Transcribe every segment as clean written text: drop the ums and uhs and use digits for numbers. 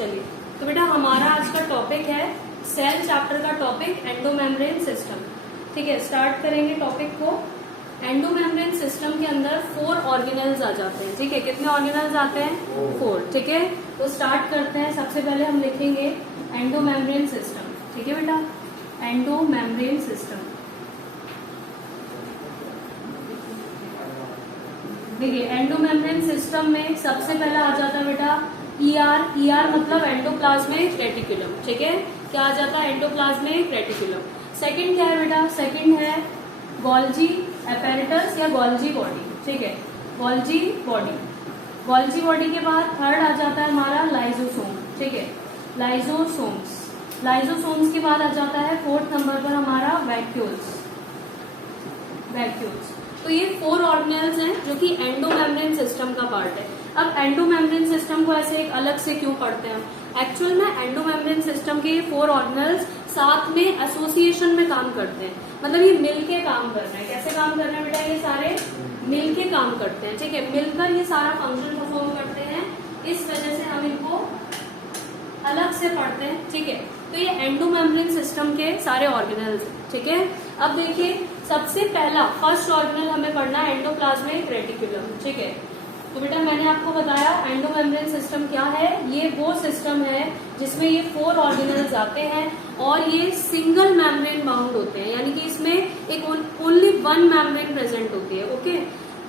चलिए, तो बेटा हमारा आज का टॉपिक है सेल चैप्टर का टॉपिक एंडोमेम्ब्रेन सिस्टम। ठीक है, स्टार्ट करेंगे टॉपिक को। एंडोमेम्ब्रेन सिस्टम के अंदर 4 ऑर्गेनल्स आ जाते हैं। ठीक है, कितने ऑर्गेनल्स आते हैं? 4। ठीक है, तो स्टार्ट करते हैं। सबसे पहले हम लिखेंगे एंडोमेम्ब्रेन सिस्टम। ठीक है बेटा, एंडोमेम्ब्रेन सिस्टम। देखिए, एंडोमेम्ब्रेन सिस्टम में सबसे पहला आ जाता है बेटा ईआर। ईआर मतलब एंडोप्लाज्मिक रेटिकुलम। ठीक है, क्या आ जाता है? Endoplasmic reticulum. सेकंड क्या है बेटा? सेकंड है गोल्जी एपेरेटस या गोल्जी बॉडी। ठीक है, गोल्जी बॉडी। गोल्जी बॉडी के बाद थर्ड आ जाता है हमारा लाइजोसोम। ठीक है, लाइजोसोम्स। लाइजोसोम्स के बाद आ जाता है 4th नंबर पर हमारा वैक्यूल्स। वैक्यूल्स। तो ये 4 ऑर्गेनल्स हैं जो कि एंडोमेम्ब्रेन सिस्टम का पार्ट है। अब एंडोमेम्ब्रेन सिस्टम को ऐसे एक अलग से क्यों पढ़ते हैं? एक्चुअल में एंडोमेम्ब्रेन सिस्टम के ये 4 ऑर्गेनल्स साथ में एसोसिएशन में काम करते हैं, मतलब ये मिलके काम कर रहे हैं। कैसे काम कर रहे हैं बेटा? ये सारे मिलके काम करते हैं। ठीक है, मिलकर ये सारा फंक्शन परफॉर्म करते हैं, इस वजह से हम इनको अलग से पढ़ते हैं। ठीक है, तो ये एंडोमेम्ब्रेन सिस्टम के सारे ऑर्गेनल्स हैं। ठीक है, अब देखिए सबसे पहला फर्स्ट ऑर्गेनल हमें पढ़ना है एंडोप्लाज्मिक रेटिकुलम। ठीक है, तो बेटा मैंने आपको बताया एंडोमेम्ब्रेन सिस्टम क्या है। ये वो सिस्टम है जिसमें ये 4 ऑर्गेनल्स आते हैं और ये सिंगल मेम्ब्रेन बाउंड होते हैं, यानी कि इसमें एक ओनली 1 मेम्ब्रेन प्रेजेंट होती है। ओके,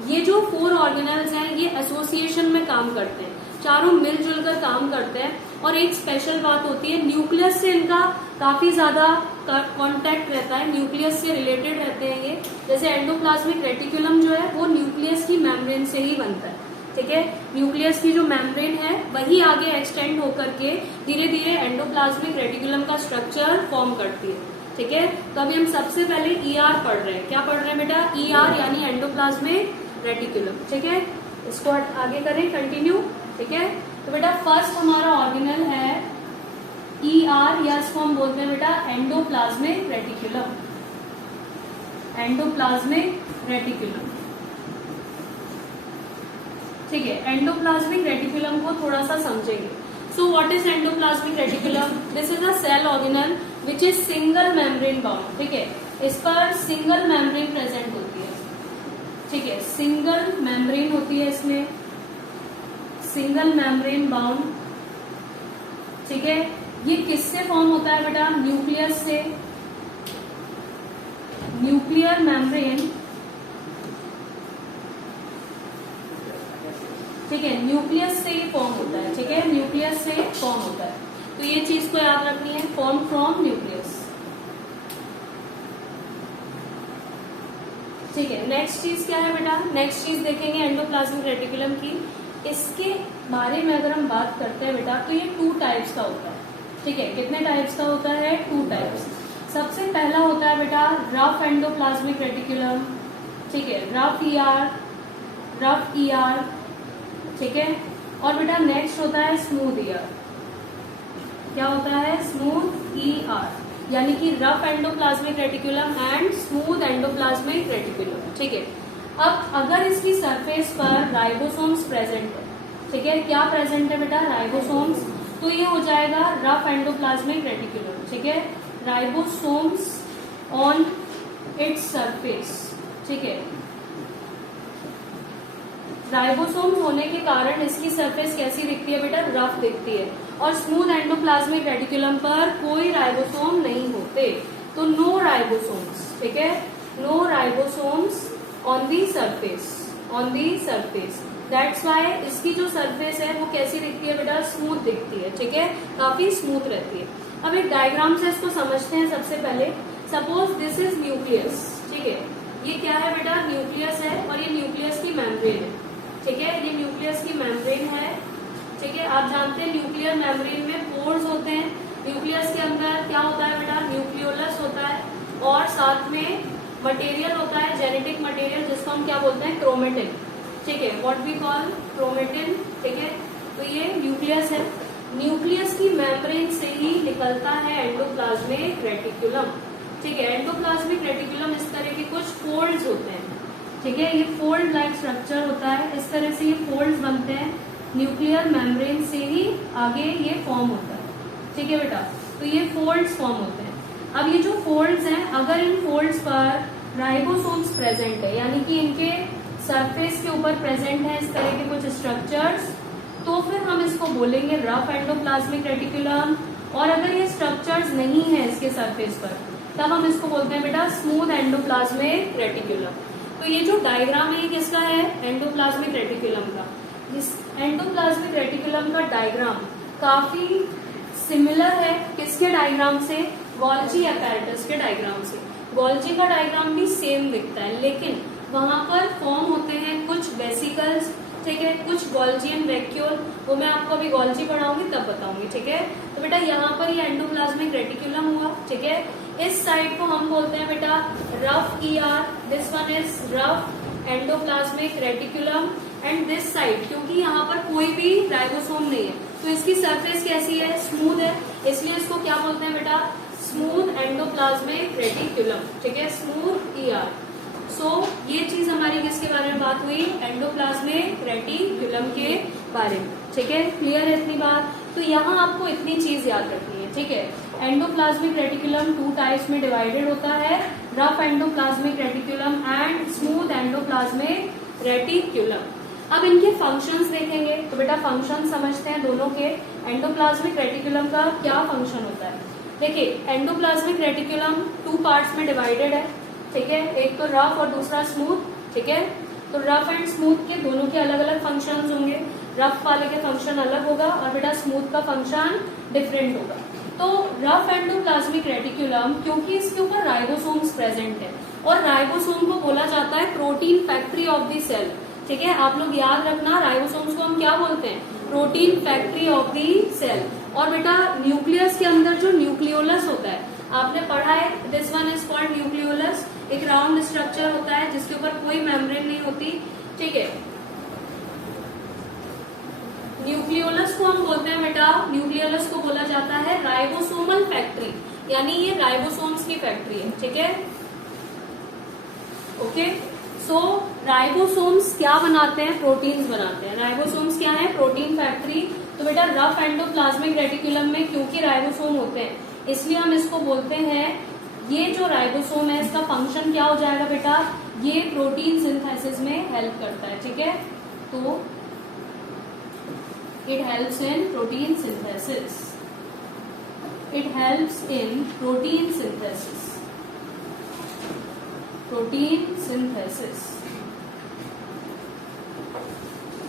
ये जो 4 ऑर्गेनल्स हैं ये एसोसिएशन में काम करते हैं, चारों मिलजुल कर काम करते हैं। और एक स्पेशल बात होती है, न्यूक्लियस से इनका काफी ज्यादा कांटेक्ट रहता है, न्यूक्लियस से रिलेटेड रहते हैं ये। जैसे एंडोप्लाज्मिक रेटिकुलम जो है वो न्यूक्लियस की मेम्ब्रेन से ही बनता है। ठीक है, न्यूक्लियस की जो मेम्ब्रेन है वही आगे एक्सटेंड होकर के धीरे धीरे एंडोप्लाज्मिक रेटिकुलम का स्ट्रक्चर फॉर्म करती है। ठीक है, तो अभी हम सबसे पहले ईआर पढ़ रहे हैं। क्या पढ़ रहे हैं बेटा? ईआर यानी एंडोप्लाज्मिक रेटिकुलम। ठीक है, इसको आगे करें, कंटिन्यू। ठीक है, तो बेटा फर्स्ट हमारा ऑर्गेनल है ईआर, या इसको हम बोलते हैं बेटा एंडोप्लाज्मिक रेटिकुलम। Endoplasmic reticulum. ठीक है, एंडोप्लाज्मिक रेटिकुलम को थोड़ा सा समझेंगे। So what is endoplasmic reticulum? This is a cell organelle which is single membrane bound. ठीक है, इस पर सिंगल मेम्ब्रेन प्रेजेंट होती है। ठीक है, सिंगल मेम्ब्रेन होती है इसमें, सिंगल मेम्ब्रेन बाउंड। ठीक है, ये किससे फॉर्म होता है बेटा? न्यूक्लियस से। Nuclear membrane. ठीक है, न्यूक्लियस से ये फॉर्म होता है। ठीक है, न्यूक्लियस से फॉर्म होता है, तो ये चीज को याद रखनी है, फॉर्म फ्रॉम न्यूक्लियस। ठीक है, नेक्स्ट चीज क्या है बेटा? नेक्स्ट चीज देखेंगे एंडोप्लाज्मिक रेटिकुलम की। इसके बारे में अगर हम बात करते हैं बेटा, तो ये 2 टाइप्स का होता है। ठीक है, कितने टाइप्स का होता है? 2 टाइप्स। सबसे पहला होता है बेटा रफ एंडोप्लाज्मिक रेटिकुलम। ठीक है, रफ ईआर, रफ ईआर। ठीक है, और बेटा नेक्स्ट होता है स्मूथ ईआर। क्या होता है? स्मूथ ईआर, यानी कि rough endoplasmic reticulum and smooth endoplasmic reticulum. ठीक है, अब अगर इसकी सरफेस पर राइबोसोम्स प्रेजेंट है, ठीक है, क्या प्रेजेंट है बेटा? राइबोसोम्स, तो ये हो जाएगा रफ एंडोप्लाज्मिक रेटिकुलम। ठीक है, राइबोसोम्स ऑन इट्स सरफेस। ठीक है, राइबोसोम होने के कारण इसकी सरफेस कैसी दिखती है बेटा? रफ दिखती है। और स्मूथ एंडोप्लाज्मिक रेटिकुलम पर कोई राइबोसोम नहीं होते, तो नो राइबोसोम्स। ठीक है, no ribosomes on the surface, on the surface. That's why इसकी जो सरफेस है वो कैसी दिखती है बेटा? स्मूथ दिखती है। ठीक है, काफी स्मूथ रहती है। अब एक डायग्राम से इसको समझते हैं। सबसे पहले सपोज दिस इज न्यूक्लियस। ठीक है, ये क्या है बेटा? न्यूक्लियस है, और ये न्यूक्लियस की मेम्ब्रेन है। ठीक है, ये न्यूक्लियस की मेम्ब्रेन है। ठीक है, आप जानते हैं न्यूक्लियर मेम्ब्रेन में पोर्स होते हैं। न्यूक्लियस के अंदर क्या होता है बेटा? न्यूक्लियोलस होता है, और साथ में मटेरियल होता है, जेनेटिक मटेरियल, जिसको हम क्या बोलते हैं? क्रोमेटिन। ठीक है, व्हाट वी कॉल क्रोमेटिन। ठीक है, तो ये न्यूक्लियस है। न्यूक्लियस की मेम्ब्रेन से ही निकलता है एंडोप्लाज्मिक रेटिकुलम। ठीक है, एंडोप्लाज्मिक रेटिकुलम इस तरह के कुछ फोल्ड्स होते हैं। ठीक है, ये फोल्ड लाइक स्ट्रक्चर होता है, इस तरह से ये फोल्ड्स बनते हैं। न्यूक्लियर मेम्ब्रेन से ही आगे ये फॉर्म होता है, ठीक है बेटा। तो ये फोल्ड्स फॉर्म होते हैं। अब ये जो फोल्ड्स हैं, अगर इन फोल्ड्स पर राइबोसोम्स प्रेजेंट है, यानी कि इनके सरफेस के ऊपर प्रेजेंट है इस तरह के कुछ स्ट्रक्चर्स, तो फिर हम इसको बोलेंगे रफ एंडोप्लाज्मिक रेटिकुलम। और अगर ये स्ट्रक्चर्स नहीं है इसके सरफेस पर, तब हम इसको बोलते हैं बेटा स्मूथ एंडोप्लाज्मिक रेटिकुलम। तो ये जो डायग्राम है ये किसका है? एंडोप्लाज्मिक रेटिकुलम का। इस एंडोप्लाज्मिक रेटिकुलम का डायग्राम काफी सिमिलर है किसके डायग्राम से? गोल्जी अपैरेटस के डायग्राम से। गोल्जी का डायग्राम भी सेम दिखता है, लेकिन वहां पर फॉर्म होते हैं कुछ वेसिकल्स, ठीक है, कुछ गोल्जियन वैक्यूल, वो मैं आपको अभी गोल्जी पढ़ाऊंगी तब बताऊंगी, ठीक है। तो बेटा यहाँ पर ये एंडोप्लाज्मिक रेटिकुलम हुआ, ठीक है। इस साइड को हम बोलते हैं बेटा rough ER, this one is rough endoplasmic reticulum. And this side, क्योंकि यहाँ पर कोई भी राइबोसोम नहीं है, तो इसकी सरफेस कैसी है? स्मूथ है, इसलिए इसको क्या बोलते हैं बेटा? स्मूथ एंडोप्लाज्मिक रेटिकुलम, ठीक है, स्मूथ ER। सो ये चीज हमारी किसके बारे में बात हुई? एंडोप्लाज्मिक रेटिकुलम के बारे में, ठीक है। क्लियर है इतनी बात? तो यहाँ आपको इतनी चीज याद रखनी है, ठीक है। एंडोप्लाज्मिक रेटिकुलम 2 टाइप्स में डिवाइडेड होता है, rough endoplasmic reticulum and smooth endoplasmic reticulum. अब इनके फंक्शंस देखेंगे, तो बेटा फंक्शन समझते हैं दोनों के। एंडोप्लाज्मिक रेटिकुलम का क्या फंक्शन होता है? देखिए, एंडोप्लाज्मिक रेटिकुलम 2 पार्ट्स में डिवाइडेड है, ठीक है, एक तो रफ और दूसरा स्मूथ, ठीक है। तो रफ एंड स्मूथ के दोनों के अलग अलग फंक्शंस होंगे, रफ वाले के फंक्शन अलग होगा और बेटा स्मूथ का फंक्शन डिफरेंट होगा। तो रफ एंडोप्लाज्मिक रेटिकुलम, क्योंकि इसके ऊपर राइबोसोम्स प्रेजेंट है, और राइबोसोम को बोला जाता है protein factory of the cell, ठीक है। आप लोग याद रखना, राइबोसोम्स को हम क्या बोलते हैं? Protein factory of the cell. और बेटा न्यूक्लियस के अंदर जो न्यूक्लियोलस होता है, आपने पढ़ा है, this one is called nucleolus. एक राउंड स्ट्रक्चर होता है जिसके ऊपर कोई मेम्ब्रेन नहीं होती, ठीक है। न्यूक्लियोलस को हम बोलते हैं बेटा, न्यूक्लियोलस को बोला जाता है राइबोसोमल फैक्ट्री, यानी ये राइबोसोम्स की फैक्ट्री है, ठीक है। ओके, सो राइबोसोम्स क्या बनाते हैं? प्रोटीन्स बनाते हैं। राइबोसोम्स क्या है? Protein factory. तो बेटा रफ एंडोप्लाज्मिक रेटिकुलम में क्योंकि राइबोसोम होते हैं, इसलिए हम इसको बोलते हैं, ये जो राइबोसोम है इसका फंक्शन क्या हो जाएगा बेटा? ये प्रोटीन सिंथेसिस में हेल्प करता है, ठीक है। तो it helps in protein synthesis, it helps in protein synthesis, protein synthesis,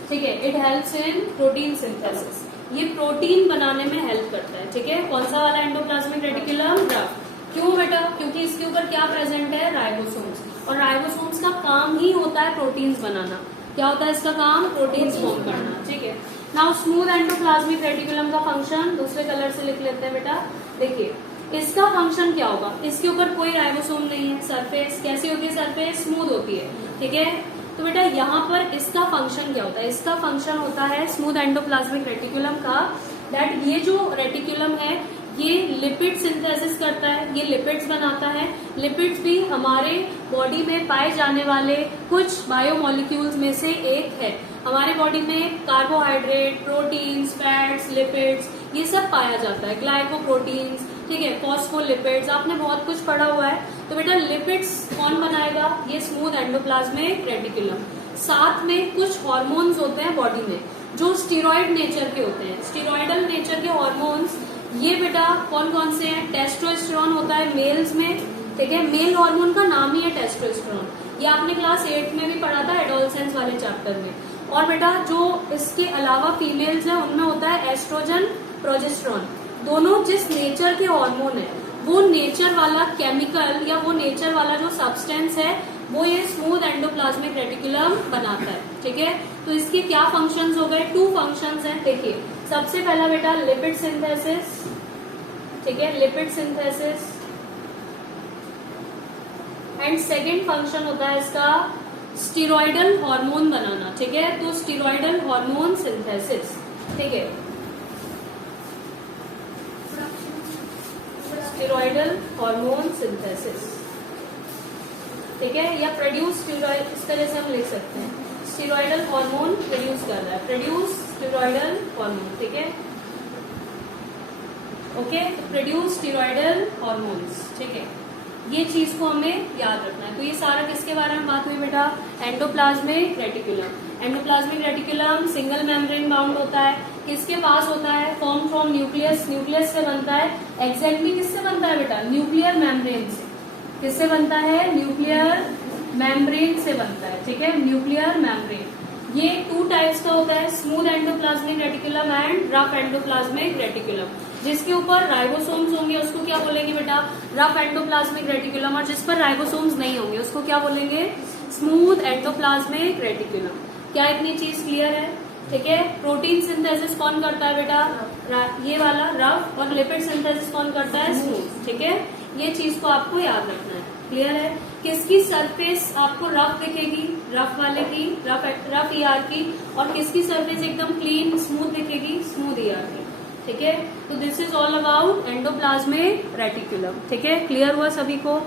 ठीक है। It helps in protein synthesis, ये प्रोटीन बनाने में हेल्प करता है, ठीक है। कौन सा वाला एंडोप्लाज्मिक रेटिकुलम? रफ। क्यों बेटा? क्योंकि इसके ऊपर क्या प्रेजेंट है? राइबोसोम्स। और राइबोसोम्स का काम ही होता है प्रोटीन्स बनाना। क्या होता है इसका काम? प्रोटीन्स फॉर्म करना, ठीक है। नाउ स्मूथ एंडोप्लाज्मिक रेटिकुलम का फंक्शन दूसरे कलर से लिख लेते हैं बेटा। देखिए, इसका फंक्शन क्या होगा? इसके ऊपर कोई राइबोसोम नहीं है, सरफेस कैसी होती है? सरफेस स्मूथ होती है, ठीक है। तो बेटा यहाँ पर इसका फंक्शन क्या होता है? इसका फंक्शन होता है स्मूथ एंडोप्लाज्मिक रेटिकुलम का, दैट ये जो रेटिकुलम है ये लिपिड सिंथेसिस करता है, ये लिपिड्स बनाता है। लिपिड्स भी हमारे बॉडी में पाए जाने वाले कुछ बायोमोलिक्यूल्स में से एक है। हमारे बॉडी में कार्बोहाइड्रेट, प्रोटीन्स, फैट्स, लिपिड्स, ये सब पाया जाता है, ग्लाइकोप्रोटीन्स, ठीक है, फॉस्फोलिपिड्स, आपने बहुत कुछ पढ़ा हुआ है। तो बेटा लिपिड्स कौन बनाएगा? ये स्मूथ एंडोप्लाज्मिक रेटिकुलम। साथ में कुछ हार्मोन्स होते हैं बॉडी में जो स्टीरॉयड नेचर के होते हैं, स्टीरॉयडल नेचर के हार्मोन्स। ये बेटा कौन कौन से हैं? टेस्टोस्टेरोन होता है मेल्स में, ठीक है, मेल हार्मोन का नाम ही है टेस्टोस्टेरोन। ये आपने क्लास 8 में भी पढ़ा था एडोलसेंस वाले चैप्टर में। और बेटा जो इसके अलावा फीमेल्स हैं उनमें होता है एस्ट्रोजन, प्रोजेस्टेरोन। दोनों जिस नेचर के हार्मोन है वो नेचर वाला केमिकल या वो नेचर वाला जो सब्सटेंस है वो ये स्मूथ एंडोप्लाज्मिक रेटिकुलम बनाता है, ठीक है। तो इसके क्या फंक्शंस हो गए? 2 फंक्शंस हैं। देखिए, सबसे पहला बेटा लिपिड सिंथेसिस, ठीक है, lipid synthesis. And second function होता है इसका स्टीरॉयडल हार्मोन बनाना, ठीक है। तो स्टीरॉयडल हार्मोन सिंथेसिस, ठीक है, स्टीरॉयडल हार्मोन सिंथेसिस, ठीक है, या प्रोड्यूस स्टीरॉयड, इस तरह से हम लिख सकते हैं। स्टेरॉयडल हार्मोन प्रोड्यूस कर रहा है, प्रोड्यूस स्टेरॉयडल हार्मोन, ठीक है, ओके, तो प्रोड्यूस स्टेरॉयडल हार्मोन्स, ठीक है, ये चीज को हमें याद रखना है। तो ये सारा किसके बारे में बात हुई बेटा, endoplasmic reticulum. Endoplasmic reticulum single membrane bound होता है, किसके पास होता है, फॉर्म फ्रॉम न्यूक्लियस, न्यूक्लियस से बनता है, एग्जैक्टली किससे बनता है बेटा, न्यूक्लियर मेम्ब्रेन से, किससे बनता है, न्यूक्लियर मेम्ब्रेन से बनता है, ठीक है, न्यूक्लियर मेम्ब्रेन। ये 2 टाइप्स का होता है, smooth endoplasmic reticulum and rough endoplasmic reticulum. जिसके ऊपर राइबोसोम्स होंगे उसको क्या बोलेंगे बेटा, रफ एंडोप्लाज्मिक रेटिकुलम, और जिस पर राइबोसोम्स नहीं होंगे उसको क्या बोलेंगे, स्मूथ एंडोप्लाज्मिक रेटिकुलम। क्या इतनी चीज क्लियर है, ठीक है। प्रोटीन सिंथेसिस कौन करता है बेटा, ये वाला रफ, और लिपिड सिंथेसिस कौन करता है, स्मूथ, ठीक है। ये चीज को आपको याद रखना है, क्लियर है। किसकी सरफेस आपको रफ दिखेगी, रफ वाले की, रफ ईआर की, और किसकी सरफेस एकदम क्लीन स्मूथ दिखेगी, स्मूथ ईआर की, ठीक है। तो this is all about endoplasmic reticulum, ठीक है, क्लियर हुआ सभी को।